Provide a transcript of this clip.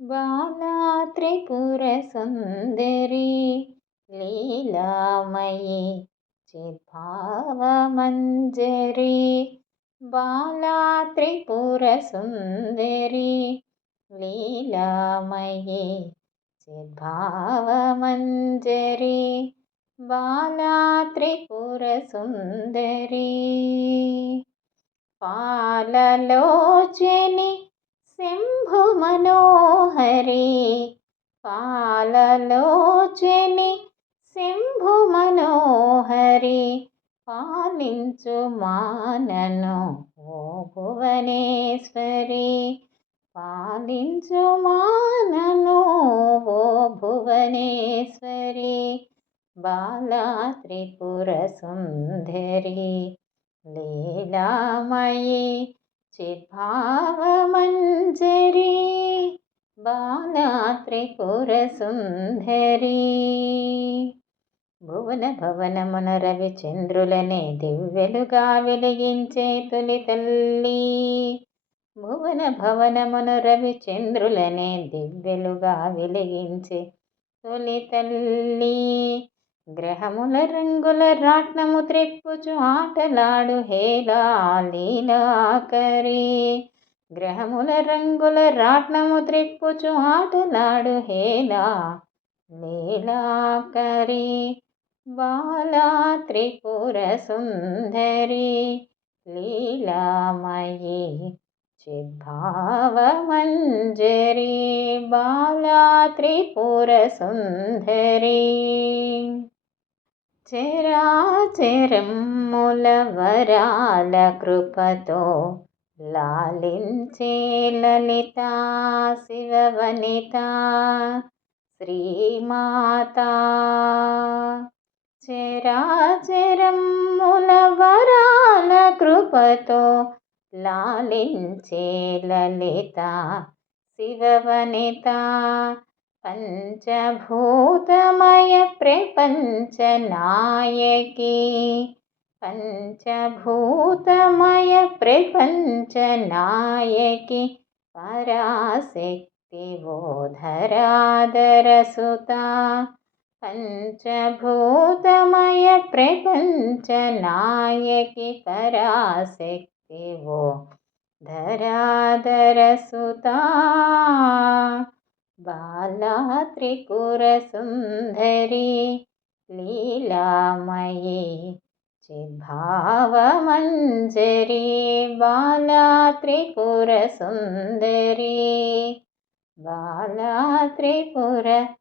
బాలా త్రిపుర సుందరి లీలామయీ చిద్భావమంజరి బాలా త్రిపుర సుందరి లీలామయీ చిద్భావమంజరి బాలా త్రిపుర సుందరి పాలలోచని శంభు మనోహరి పాలలోచని శంభు మనోహరి పాలించు మానను ఓ భువనేశ్వరి పాలించు మానను ఓ భువనేశ్వరి బాలా త్రిపుర సుందరి లీలామయీ చిద్భావమంజరి బాలా త్రిపుర సుందరి భువన భవనమున మునరవి చంద్రులనే దివ్యలుగా వెలిగించే తొలి తల్లి. భువన భవనమున రవి చంద్రులనే దివ్యలుగా వెలిగించే తొలి తల్లి. గ్రహముల రంగుల రాట్నము త్రిప్పుచు ఆటలాడు హేలా లీలాకరి. గ్రహముల రంగుల రాట్నము త్రిప్పుచు ఆటలాడు హేలా లీలాకరి. బాలా త్రిపుర సుందరి లీలామయీ చిద్భావమంజరి. బాలా త్రిపుర సుందరి. చరాచరముల వరాల కృపతో లాలించే లలిత శివవనిత శ్రీమాత. చరాచరముల వరాల కృపతో లాలించే లలిత శివవనిత पञ्चभूतमयप्रपञ्च नायकी पराशक्तिबोधरादरसुता। नायकी परासक्तिवो पराशक्तिवो धरादरसुता बाला त्रिपुरसुन्दरी लीलामयी चिद्भावमञ्जरी बाला त्रिपुरसुन्दरी बाला त्रिपुरसुन्दरी